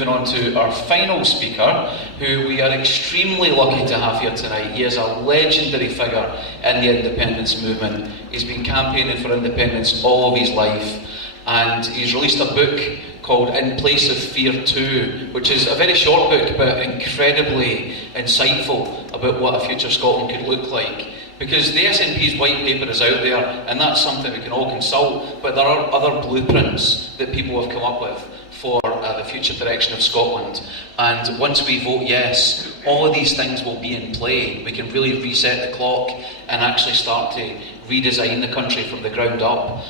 moving on to our final speaker, who we are extremely lucky to have here tonight. He is a legendary figure in the independence movement. He's been campaigning for independence all of his life, and he's released a book called In Place of Fear 2, which is a very short book but incredibly insightful about what a future Scotland could look like. Because the SNP's white paper is out there, and that's something we can all consult, but there are other blueprints that people have come up with for the future direction of Scotland. And once we vote yes, all of these things will be in play. We can really reset the clock and actually start to redesign the country from the ground up.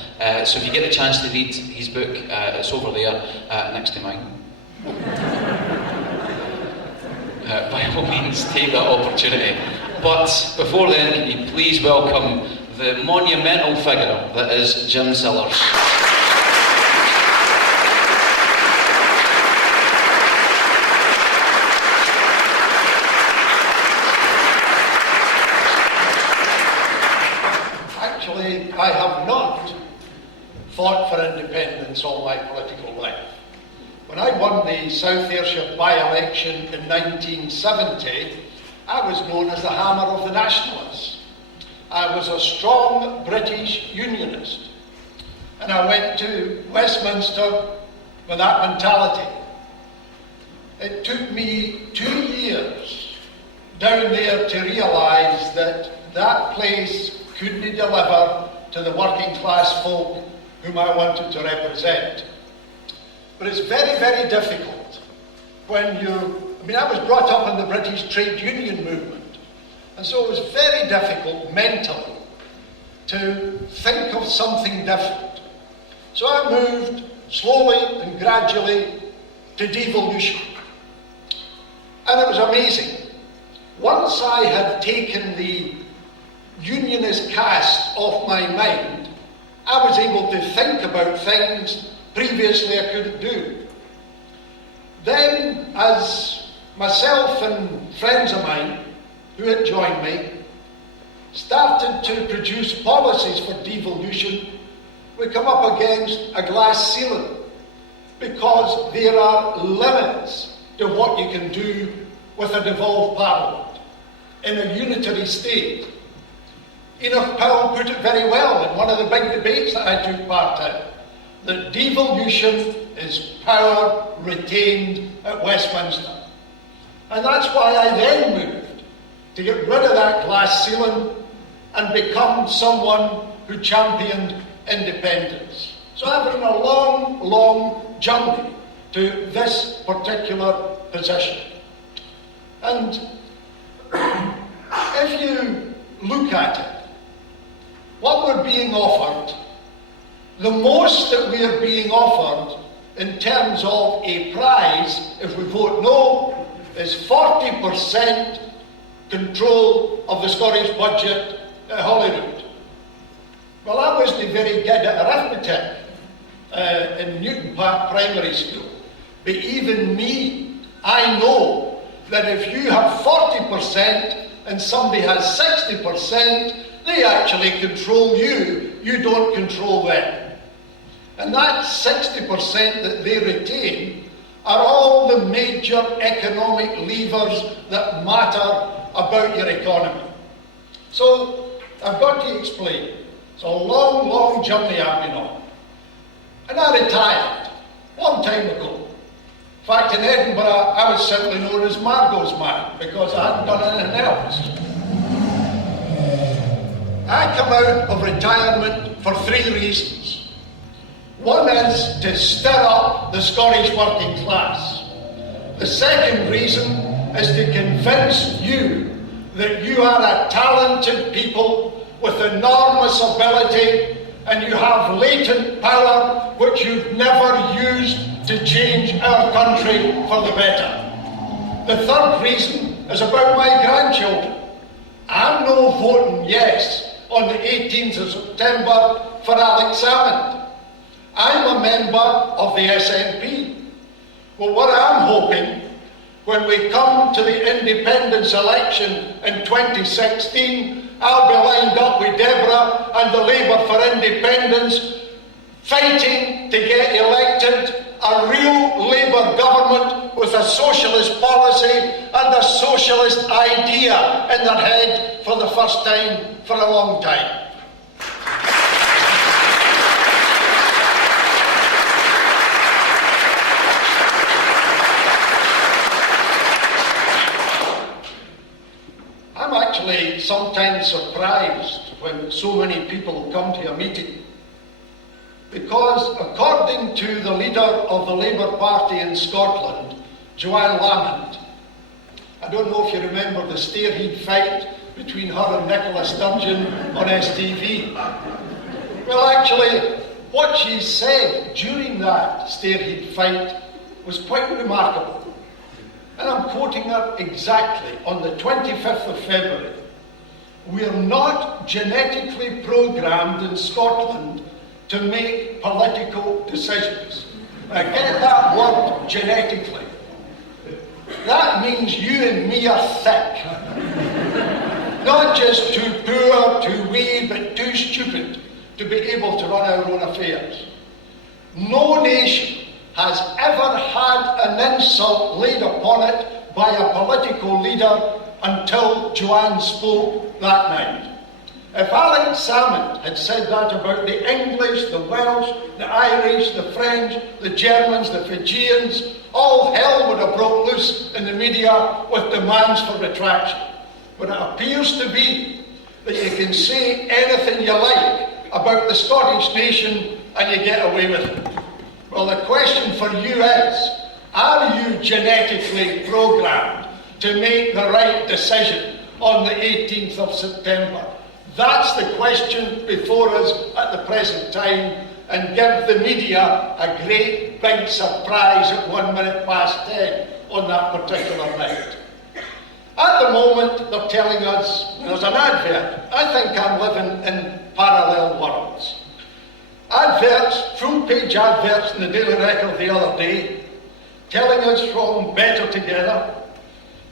So if you get the chance to read his book, it's over there next to mine. By all means, take that opportunity. But before then, can you please welcome the monumental figure that is Jim Sillars. Actually, I have not fought for independence all my political life. When I won the South Ayrshire by-election in 1970, I was known as the Hammer of the Nationalists. I was a strong British Unionist. And I went to Westminster with that mentality. It took me 2 years down there to realise that that place couldn't deliver to the working class folk whom I wanted to represent. But it's very, very difficult when I was brought up in the British trade union movement, and so it was very difficult mentally to think of something different. So I moved slowly and gradually to devolution. And it was amazing. Once I had taken the unionist cast off my mind, I was able to think about things previously I couldn't do. Then, as myself and friends of mine who had joined me started to produce policies for devolution, we come up against a glass ceiling because there are limits to what you can do with a devolved parliament in a unitary state. Enoch Powell put it very well in one of the big debates that I took part in, that devolution is power retained at Westminster. And that's why I then moved to get rid of that glass ceiling and become someone who championed independence. So I've been on a long, long journey to this particular position. And if you look at it, what we're being offered, the most that we are being offered in terms of a prize, if we vote no, is 40% control of the Scottish budget at Holyrood. Well, I wasn't very good at arithmetic in Newton Park Primary School, but even me, I know that if you have 40% and somebody has 60%, they actually control you, you don't control them. And that 60% that they retain are all the major economic levers that matter about your economy. So I've got to explain. It's a long, long journey I've been on. And I retired a long time ago. In fact, in Edinburgh, I was simply known as Margot's man because I hadn't done anything else. I come out of retirement for 3 reasons. One is to stir up the Scottish working class. The second reason is to convince you that you are a talented people with enormous ability and you have latent power which you've never used to change our country for the better. The third reason is about my grandchildren. I'm no voting yes on the 18th of September for Alex Salmond. I'm a member of the SNP. Well, what I'm hoping, when we come to the independence election in 2016, I'll be lined up with Deborah and the Labour for Independence, fighting to get elected a real Labour government with a socialist policy and a socialist idea in their head for the first time for a long time. I'm actually sometimes surprised when so many people come to a meeting, because according to the leader of the Labour Party in Scotland, Joanne Lamont, I don't know if you remember the stairhead fight between her and Nicola Sturgeon on STV. Well, actually, what she said during that stairhead fight was quite remarkable. And I'm quoting her exactly on the 25th of February. "We're not genetically programmed in Scotland to make political decisions." Now get that word, genetically. That means you and me are thick. Not just too poor, too weak, but too stupid to be able to run our own affairs. No nation has ever had an insult laid upon it by a political leader until Joanne spoke that night. If Alex Salmond had said that about the English, the Welsh, the Irish, the French, the Germans, the Fijians, all hell would have broke loose in the media with demands for retraction. But it appears to be that you can say anything you like about the Scottish nation and you get away with it. Well, the question for you is, are you genetically programmed to make the right decision on the 18th of September? That's the question before us at the present time, and give the media a great big surprise at 10 on that particular night. At the moment, they're telling us, there's an advert. I think I'm living in parallel worlds. Adverts, full-page adverts in the Daily Record the other day, telling us from Better Together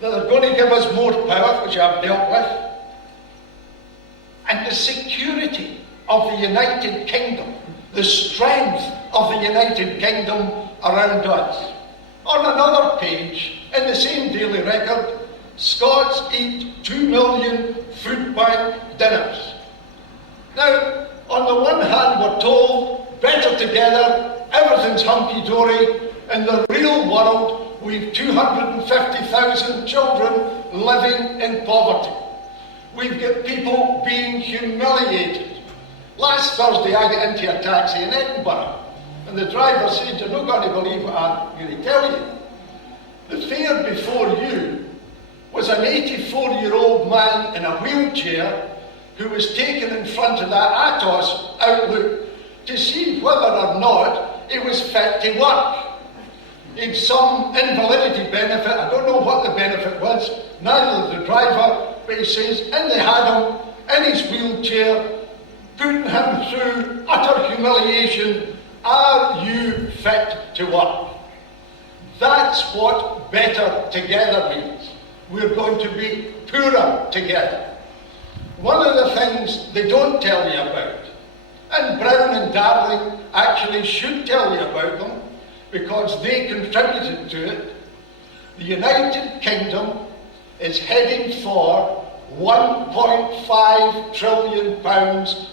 that they're going to give us more power, which I've dealt with, and the security of the United Kingdom, the strength of the United Kingdom around us. On another page, in the same Daily Record, Scots eat 2 million food bank dinners. Now, on the one hand, we're told, better together, everything's hunky-dory. In the real world, we've 250,000 children living in poverty. We've got people being humiliated. Last Thursday, I got into a taxi in Edinburgh, and the driver said, "You're not going to believe what I'm going to tell you. The fare before you was an 84-year-old man in a wheelchair who was taken in front of that Atos Outlook to see whether or not he was fit to work. He'd some invalidity benefit, I don't know what the benefit was, neither the driver, but he says, and they had him in his wheelchair, putting him through utter humiliation. Are you fit to work?" That's what better together means. We're going to be poorer together. One of the things they don't tell you about, and Brown and Darling actually should tell you about them, because they contributed to it, the United Kingdom is heading for £1.5 trillion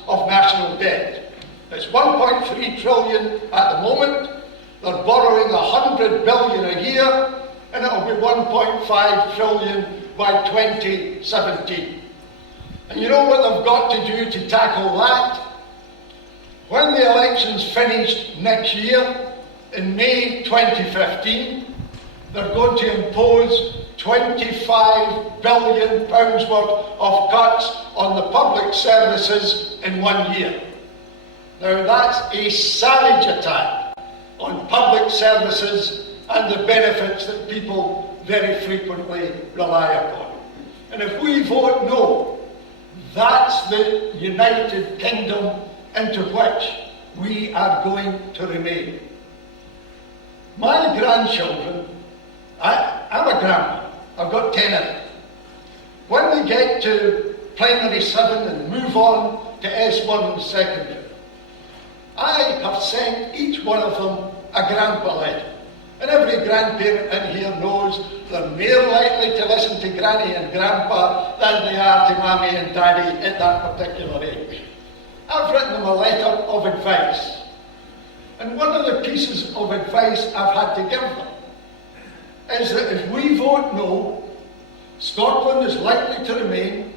of national debt. It's 1.3 trillion at the moment. They're borrowing 100 billion a year, and it'll be 1.5 trillion by 2017. And you know what they've got to do to tackle that? When the election's finished next year, in May 2015, they're going to impose £25 billion worth of cuts on the public services in 1 year. Now that's a savage attack on public services and the benefits that people very frequently rely upon. And if we vote no, that's the United Kingdom into which we are going to remain. My grandchildren, I'm a grandma, I've got 10 of them. When they get to primary 7 and move on to S1 and secondary, I have sent each one of them a grandpa letter. And every grandparent in here knows they're more likely to listen to Granny and Grandpa than they are to Mammy and Daddy at that particular age. I've written them a letter of advice. And one of the pieces of advice I've had to give them is that if we vote no, Scotland is likely to remain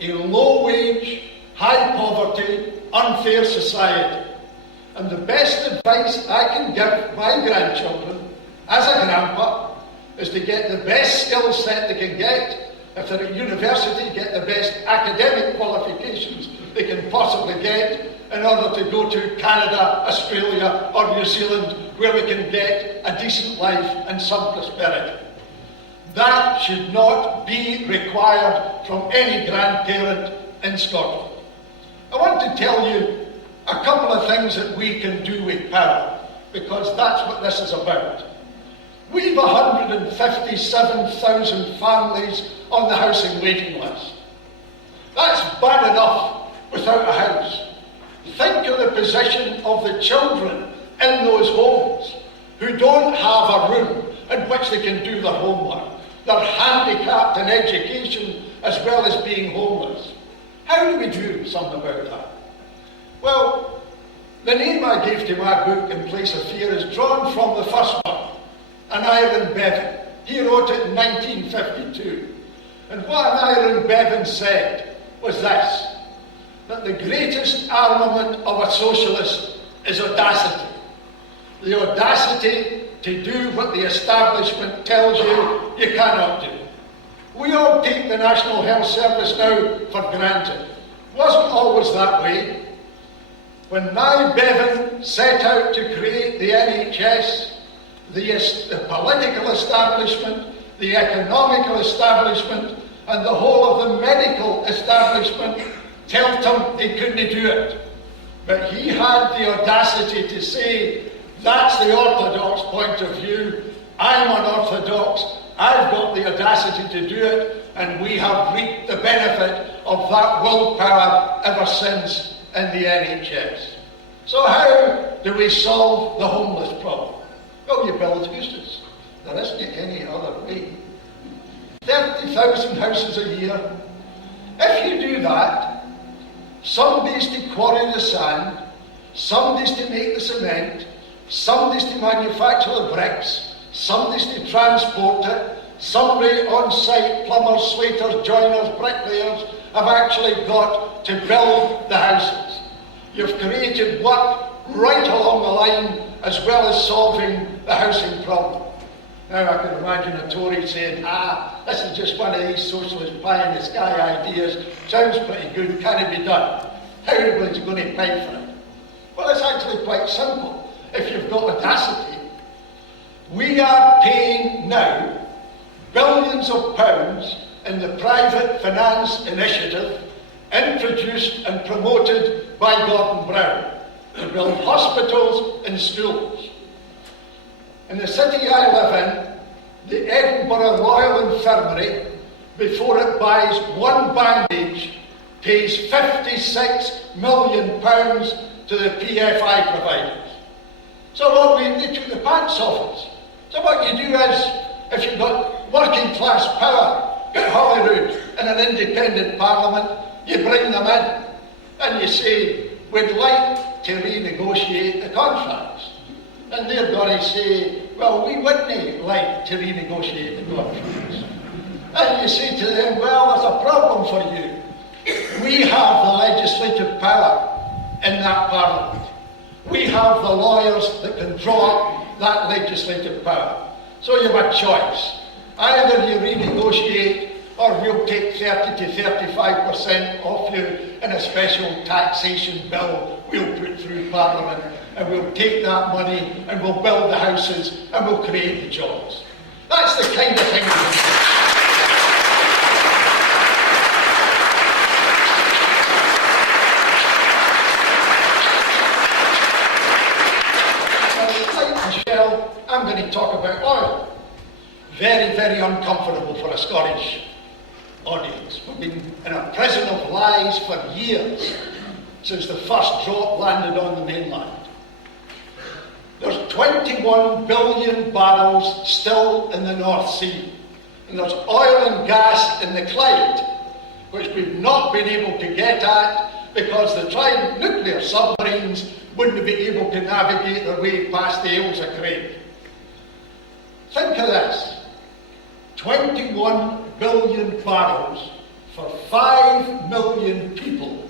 a low-wage, high-poverty, unfair society. And the best advice I can give my grandchildren, as a grandpa, is to get the best skill set they can get. If they're at university, get the best academic qualifications they can possibly get in order to go to Canada, Australia, or New Zealand, where we can get a decent life and some prosperity. That should not be required from any grandparent in Scotland. I want to tell you a couple of things that we can do with power, because that's what this is about. We've 157,000 families on the housing waiting list. That's bad enough without a house. Think of the position of the children in those homes who don't have a room in which they can do their homework. They're handicapped in education as well as being homeless. How do we do something about that? Well, the name I gave to my book, In Place of Fear, is drawn from the first one, an Iron Bevan. He wrote it in 1952. And what an Iron Bevan said was this, that the greatest armament of a socialist is audacity. The audacity to do what the establishment tells you you cannot do. We all take the National Health Service now for granted. It wasn't always that way. When Nye Bevan set out to create the NHS, the political establishment, the economical establishment, and the whole of the medical establishment told him he couldn't do it. But he had the audacity to say, that's the orthodox point of view, I'm unorthodox, I've got the audacity to do it, and we have reaped the benefit of that willpower ever since in the NHS. So how do we solve the homeless problem? Well, you build houses. There isn't any other way. 30,000 houses a year. If you do that, somebody's to quarry the sand, somebody's to make the cement, somebody's to manufacture the bricks, somebody's to transport it, somebody on site, plumbers, slaters, joiners, bricklayers, have actually got to build the houses. You've created work right along the line as well as solving the housing problem. Now I can imagine a Tory saying, this is just one of these socialist pie-in-the-sky ideas, sounds pretty good, can it be done? How are you going to pay for it? Well, it's actually quite simple. If you've got audacity, we are paying now billions of pounds in the private finance initiative introduced and promoted by Gordon Brown to build hospitals and schools. In the city I live in, the Edinburgh Royal Infirmary, before it buys one bandage, pays £56 million to the PFI providers. So what they took the pants off us. So what you do is, if you've got working class power at Holyrood in an independent parliament, you bring them in and you say, we'd like to renegotiate the contracts. And they're going to say, well, we wouldn't like to renegotiate the contracts. And you say to them, well, there's a problem for you. We have the legislative power in that parliament. We have the lawyers that can draw up that legislative power. So you have a choice. Either you renegotiate or we'll take 30 to 35% off you in a special taxation bill we'll put through Parliament, and we'll take that money and we'll build the houses and we'll create the jobs. That's the kind of thing we do. Like Michelle, I'm going to talk about oil. Very, very uncomfortable for a Scottish audience. We've been in a prison of lies for years, since the first drop landed on the mainland. There's 21 billion barrels still in the North Sea. And there's oil and gas in the Clyde, which we've not been able to get at because the Trident nuclear submarines wouldn't be able to navigate their way past the Ailsa Craig. Think of this. 21 billion barrels for 5 million people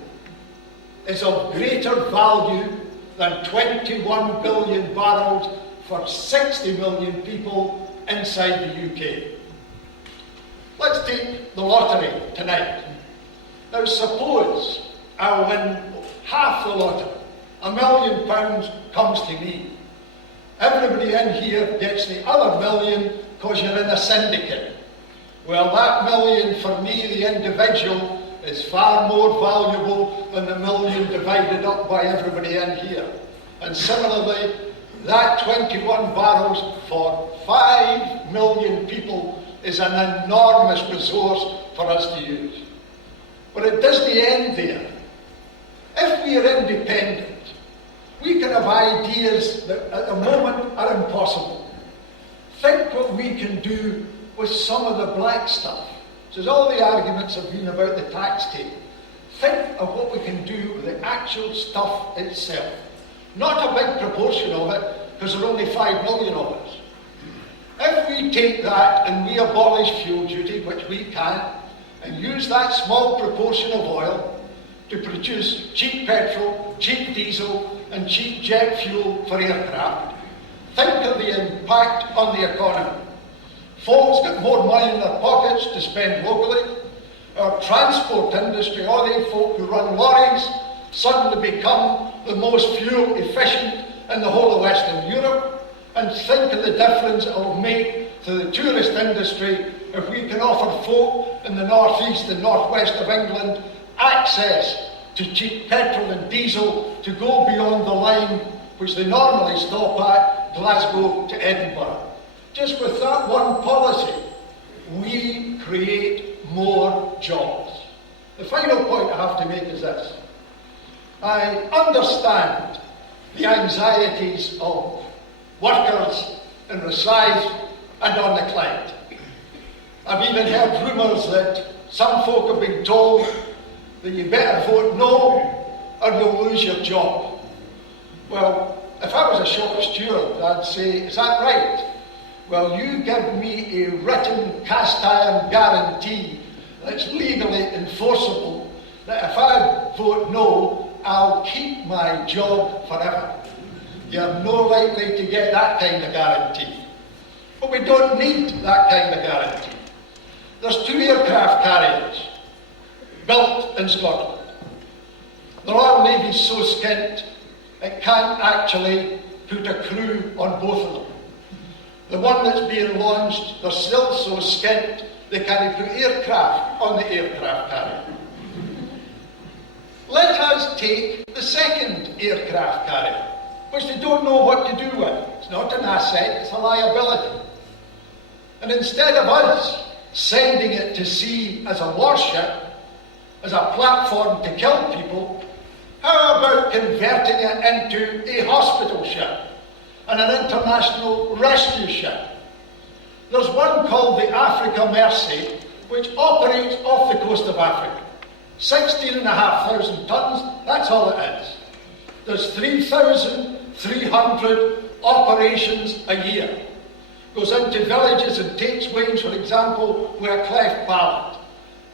is of greater value than 21 billion barrels for 60 million people inside the UK. Let's take the lottery tonight. Now suppose I win half the lottery. £1 million comes to me. Everybody in here gets the other million because you're in a syndicate. Well, that million for me, the individual, is far more valuable than the million divided up by everybody in here. And similarly, that 21 barrels for 5 million people is an enormous resource for us to use. But it doesn't end there. If we are independent, we can have ideas that at the moment are impossible. Think what we can do with some of the black stuff. So all the arguments have been about the tax take. Think of what we can do with the actual stuff itself. Not a big proportion of it, because there are only 5 million of us. If we take that and we abolish fuel duty, which we can, and use that small proportion of oil to produce cheap petrol, cheap diesel, and cheap jet fuel for aircraft, think of the impact on the economy. Folks get more money in their pockets to spend locally. Our transport industry, all the folk who run lorries, suddenly become the most fuel efficient in the whole of Western Europe. And think of the difference it will make to the tourist industry if we can offer folk in the northeast and northwest of England access to cheap petrol and diesel to go beyond the line which they normally stop at, Glasgow to Edinburgh. Just with that one policy, we create more jobs. The final point I have to make is this. I understand the anxieties of workers in Rosyth and on the Clyde. I've even heard rumours that some folk have been told that you better vote no or you'll lose your job. Well, if I was a shop steward, I'd say, is that right? Well, you give me a written cast iron guarantee that's legally enforceable that if I vote no, I'll keep my job forever. You're no likely to get that kind of guarantee. But we don't need that kind of guarantee. There's 2 aircraft carriers built in Scotland. The Royal Navy's so skint it can't actually put a crew on both of them. The one that's being launched, they're still so skint they can't put aircraft on the aircraft carrier. Let us take the second aircraft carrier, which they don't know what to do with. It's not an asset, it's a liability. And instead of us sending it to sea as a warship, as a platform to kill people, how about converting it into a hospital ship and an international rescue ship? There's one called the Africa Mercy, which operates off the coast of Africa. 16,500 tons, that's all it is. There's 3,300 operations a year. Goes into villages and takes Waynes, for example, with a cleft palate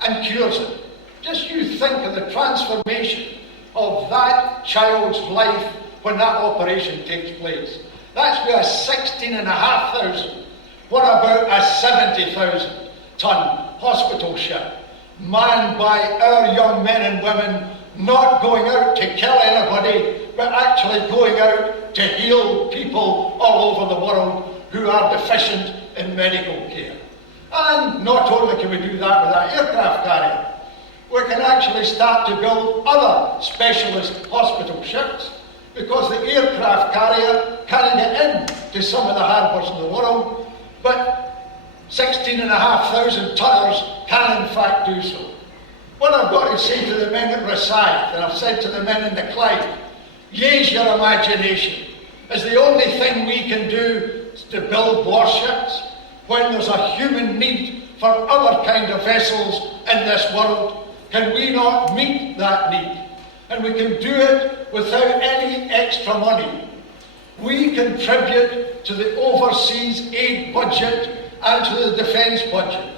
and cures it. Just you think of the transformation of that child's life when that operation takes place. That's with a 16,500. What about a 70,000 ton hospital ship manned by our young men and women not going out to kill anybody, but actually going out to heal people all over the world who are deficient in medical care? And not only can we do that with that aircraft carrier, we can actually start to build other specialist hospital ships, because the aircraft carrier can't get in to some of the harbours in the world, but 16,500 tonners can in fact do so. What I've got to say to the men at Rosyth, and I've said to the men in the Clyde, use your imagination. Is the only thing we can do to build warships when there's a human need for other kind of vessels in this world? Can we not meet that need? And we can do it without any extra money. We contribute to the overseas aid budget and to the defence budget.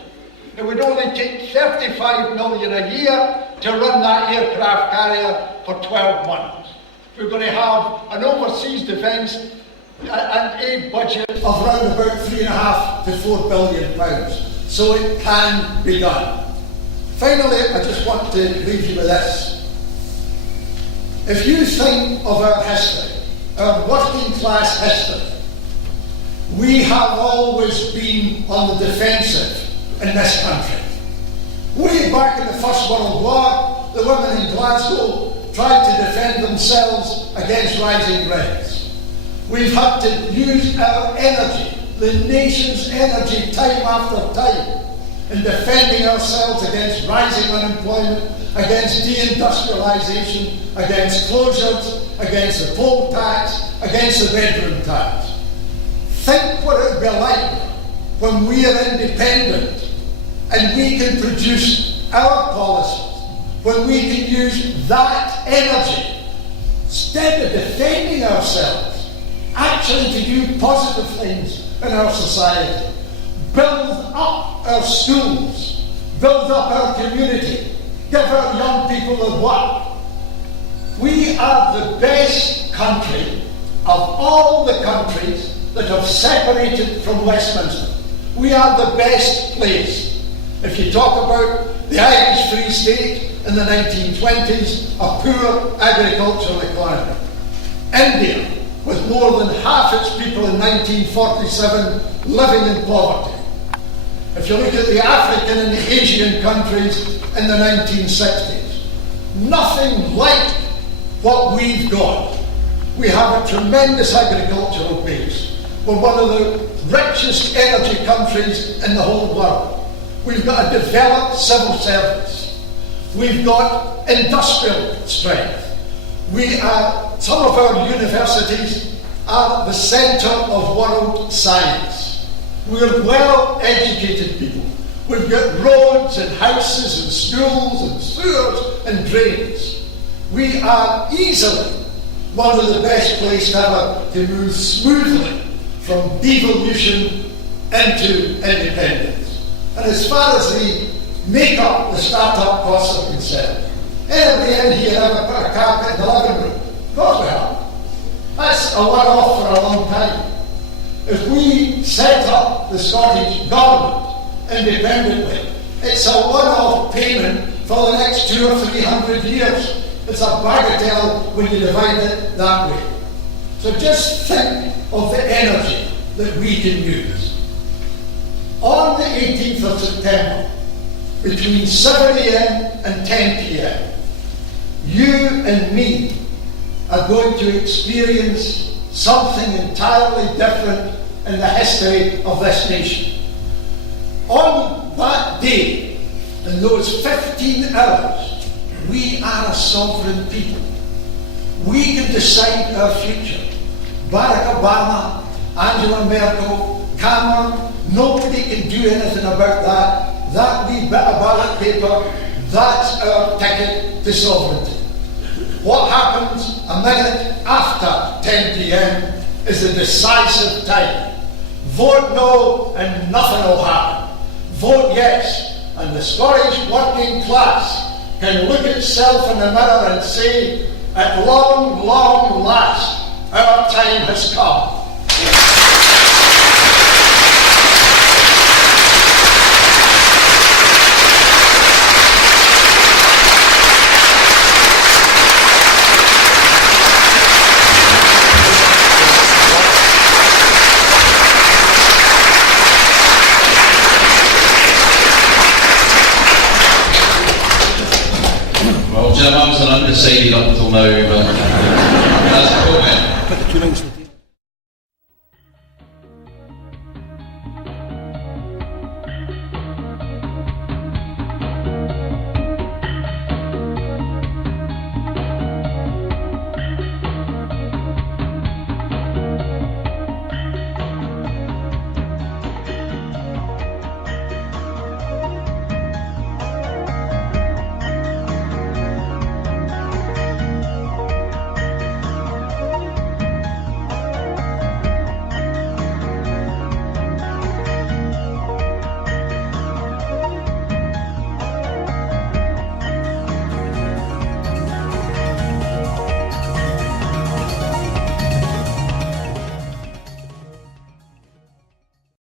It would only take 35 million a year to run that aircraft carrier for 12 months. We're going to have an overseas defence and aid budget of around about £3.5 to £4 billion. So it can be done. Finally, I just want to leave you with this. If you think of our history, our working class history, we have always been on the defensive in this country. Way back in the First World War, the women in Glasgow tried to defend themselves against rising rents. We've had to use our energy, the nation's energy, time after time, in defending ourselves against rising unemployment, against deindustrialisation, against closures, against the poll tax, against the bedroom tax. Think what it would be like when we are independent and we can produce our policies, when we can use that energy, instead of defending ourselves, actually to do positive things in our society. Build up our schools, build up our community, give our young people a work. We are the best country of all the countries that have separated from Westminster. We are the best place. If you talk about the Irish Free State in the 1920s, a poor agricultural economy. India, with more than half its people in 1947 living in poverty. If you look at the African and the Asian countries in the 1960s, nothing like what we've got. We have a tremendous agricultural base. We're one of the richest energy countries in the whole world. We've got a developed civil service. We've got industrial strength. Some of our universities are the centre of world science. We're well-educated people. We've got roads and houses and schools and sewers and drains. We are easily one of the best places ever to move smoothly from devolution into independence. And as far as the make-up, the start-up costs are concerned, anybody in here ever put a carpet in the living room? Of course we have. That's a one-off for a long time. If we set up the Scottish government independently, it's a one-off payment for the next 200 or 300 years. It's a bagatelle when you divide it that way. So just think of the energy that we can use. On the 18th of September, between 7 a.m. and 10 p.m, you and me are going to experience something entirely different in the history of this nation. On that day, in those 15 hours, we are a sovereign people. We can decide our future. Barack Obama, Angela Merkel, Cameron, nobody can do anything about that. That wee bit of ballot paper, that's our ticket to sovereignty. What happens a minute after 10 p.m. is a decisive time. Vote no and nothing will happen. Vote yes and the Scottish working class can look itself in the mirror and say, at long, long last, our time has come. Jim, I was an undecided up until now, but that's a comment.